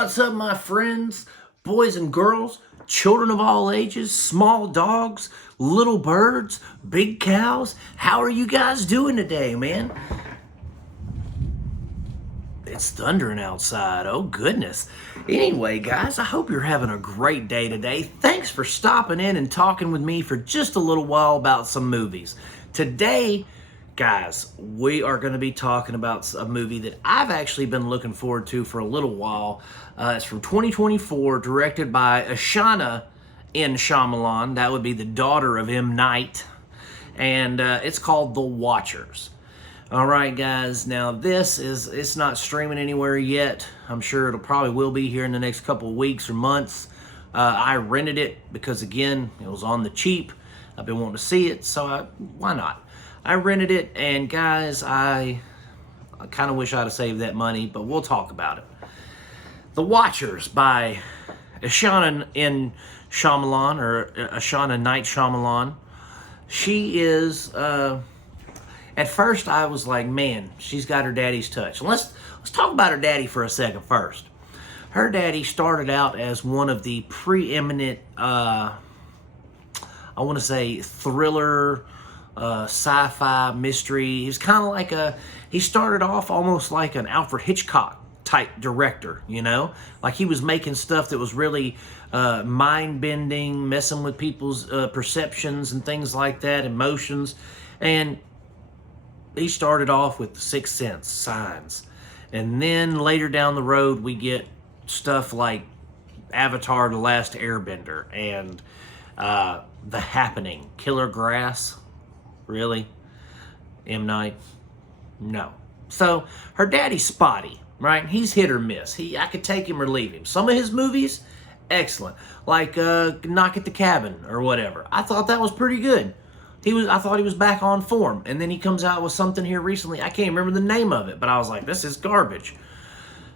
What's up, my friends, boys and girls, children of all ages, small dogs, little birds, big cows? How are you guys doing today, man? It's thundering outside. Oh, goodness. Anyway, guys, I hope you're having a great day today. Thanks for stopping in and talking with me for just a little while about some movies. Today, guys, we are going to be talking about a movie that I've actually been looking forward to for a little while. It's from 2024, directed by Ashana N. Shyamalan. That would be the daughter of M. Night. And it's called The Watchers. All right, guys. Now, it's not streaming anywhere yet. I'm sure it'll probably will be here in the next couple of weeks or months. I rented it because, again, it was on the cheap. I've been wanting to see it, so why not? I rented it, and guys, I kind of wish I'd have saved that money, but we'll talk about it. The Watchers by Ashana N. Shyamalan, or Ashana Night Shyamalan. She is, at first I was like, man, she's got her daddy's touch. Let's talk about her daddy for a second first. Her daddy started out as one of the preeminent, I want to say, thriller, sci-fi mystery. He's kind of like he started off almost like an Alfred Hitchcock type director, you know? Like he was making stuff that was really mind-bending, messing with people's perceptions and things like that, emotions. And he started off with The Sixth Sense, Signs. And then later down the road, we get stuff like Avatar: The Last Airbender and The Happening, Killer Grass. Really? M. Night? No. So, her daddy's spotty, right? He's hit or miss. I could take him or leave him. Some of his movies, excellent. Like Knock at the Cabin or whatever. I thought that was pretty good. I thought he was back on form. And then he comes out with something here recently. I can't remember the name of it, but I was like, this is garbage.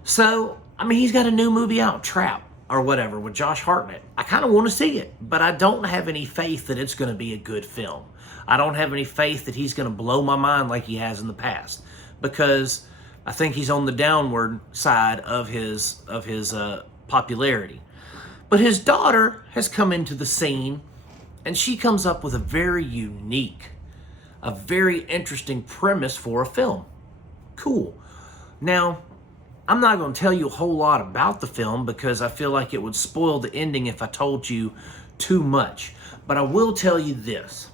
So, I mean, he's got a new movie out, Trap, or whatever, with Josh Hartnett. I kind of want to see it, but I don't have any faith that it's going to be a good film. I don't have any faith that he's going to blow my mind like he has in the past, because I think he's on the downward side of his popularity. But his daughter has come into the scene, and she comes up with a very unique, a very interesting premise for a film. Cool. Now, I'm not going to tell you a whole lot about the film because I feel like it would spoil the ending if I told you too much. But I will tell you this.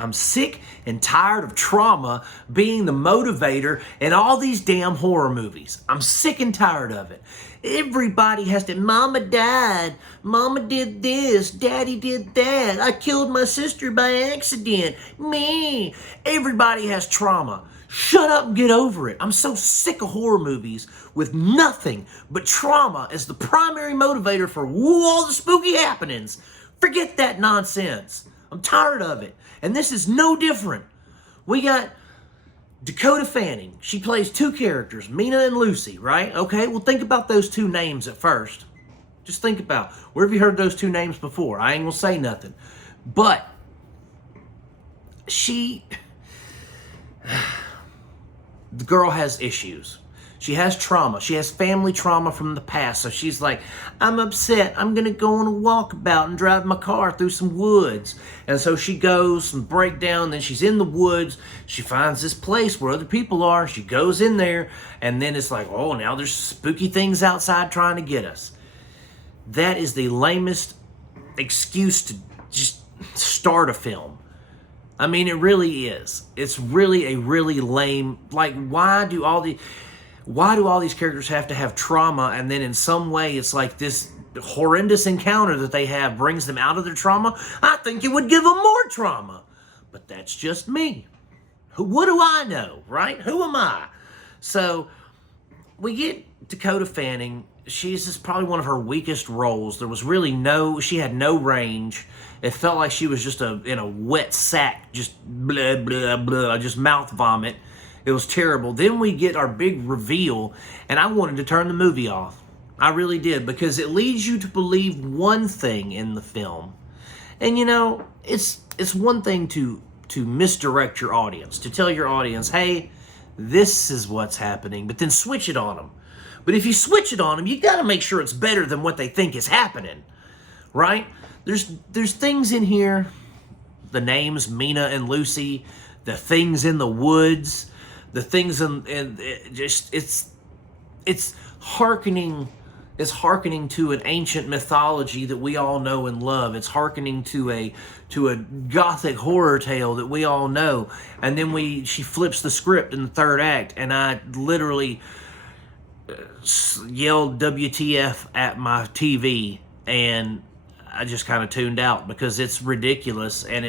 I'm sick and tired of trauma being the motivator in all these damn horror movies. I'm sick and tired of it. Everybody has to, Mama died, Mama did this, Daddy did that, I killed my sister by accident, me. Everybody has trauma. Shut up and get over it. I'm so sick of horror movies with nothing but trauma as the primary motivator for all the spooky happenings. Forget that nonsense. I'm tired of it. And this is no different. We got Dakota Fanning. She plays two characters, Mina and Lucy, right? Okay, well, think about those two names at first. Just think about, where have you heard those two names before? I ain't gonna say nothing. But the girl has issues. She has trauma. She has family trauma from the past. So she's like, I'm upset. I'm going to go on a walkabout and drive my car through some woods. And so she goes and break down. Then she's in the woods. She finds this place where other people are. She goes in there. And then it's like, oh, now there's spooky things outside trying to get us. That is the lamest excuse to just start a film. I mean, it really is. It's really a really lame, like, why do all these characters have to have trauma, and then in some way it's like this horrendous encounter that they have brings them out of their trauma? I think it would give them more trauma. But that's just me. What do I know, right? Who am I? So we get Dakota Fanning. This is probably one of her weakest roles. There was really she had no range. It felt like she was just in a wet sack, just blah, blah, blah, just mouth vomit. It was terrible. Then we get our big reveal, and I wanted to turn the movie off. I really did, because it leads you to believe one thing in the film. And, you know, it's one thing to misdirect your audience, to tell your audience, hey, this is what's happening, but then switch it on them. But if you switch it on them, you got to make sure it's better than what they think is happening, right? There's things in here, the names Mina and Lucy, the things in the woods, the things in just it's hearkening to an ancient mythology that we all know and love. It's hearkening to a gothic horror tale that we all know. And then she flips the script in the third act, and I literally yelled WTF at my TV, and I just kind of tuned out because it's ridiculous, and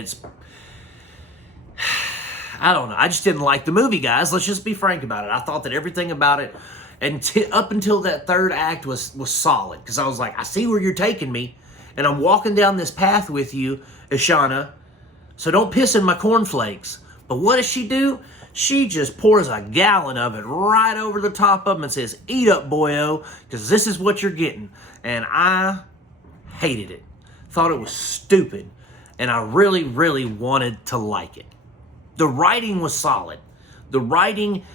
I don't know. I just didn't like the movie, guys. Let's just be frank about it. I thought that everything about it, and up until that third act, was solid. Because I was like, I see where you're taking me, and I'm walking down this path with you, Ishana, so don't piss in my cornflakes. But what does she do? She just pours a gallon of it right over the top of them and says, eat up, boyo, because this is what you're getting. And I hated it. Thought it was stupid. And I really, really wanted to like it. The writing was solid. The writing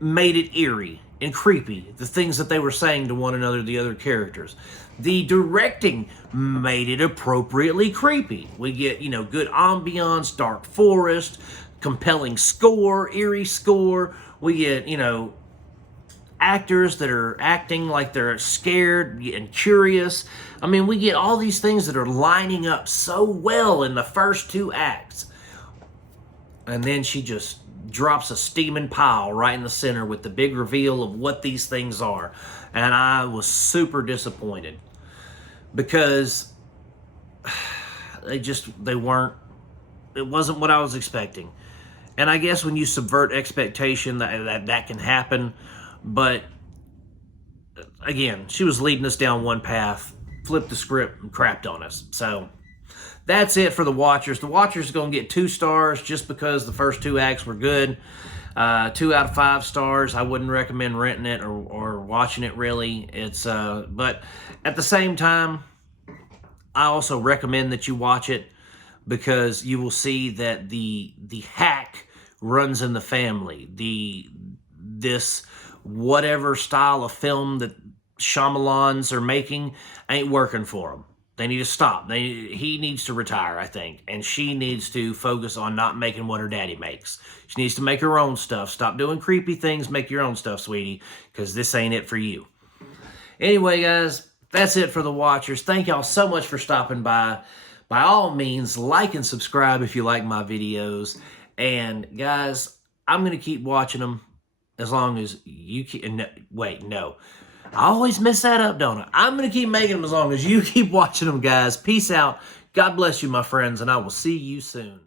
made it eerie and creepy, the things that they were saying to one another, the other characters. The directing made it appropriately creepy. We get, good ambiance, dark forest, compelling score, eerie score. We get, actors that are acting like they're scared and curious. I mean, we get all these things that are lining up so well in the first two acts. And then she just drops a steaming pile right in the center with the big reveal of what these things are. And I was super disappointed because it wasn't what I was expecting. And I guess when you subvert expectation, that can happen. But again, she was leading us down one path, flipped the script, and crapped on us. So that's it for The Watchers. The Watchers are going to get 2 stars just because the first 2 acts were good. 2 out of 5 stars. I wouldn't recommend renting it or watching it, really. But at the same time, I also recommend that you watch it because you will see that the hack runs in the family. This whatever style of film that Shyamalans are making ain't working for them. They need to stop. He needs to retire, I think. And she needs to focus on not making what her daddy makes. She needs to make her own stuff. Stop doing creepy things. Make your own stuff, sweetie, because this ain't it for you. Anyway, guys, that's it for The Watchers. Thank y'all so much for stopping by. By all means, like and subscribe if you like my videos. And, guys, I'm going to keep watching them as long as you keep... Wait, no. I always mess that up, don't I? I'm going to keep making them as long as you keep watching them, guys. Peace out. God bless you, my friends, and I will see you soon.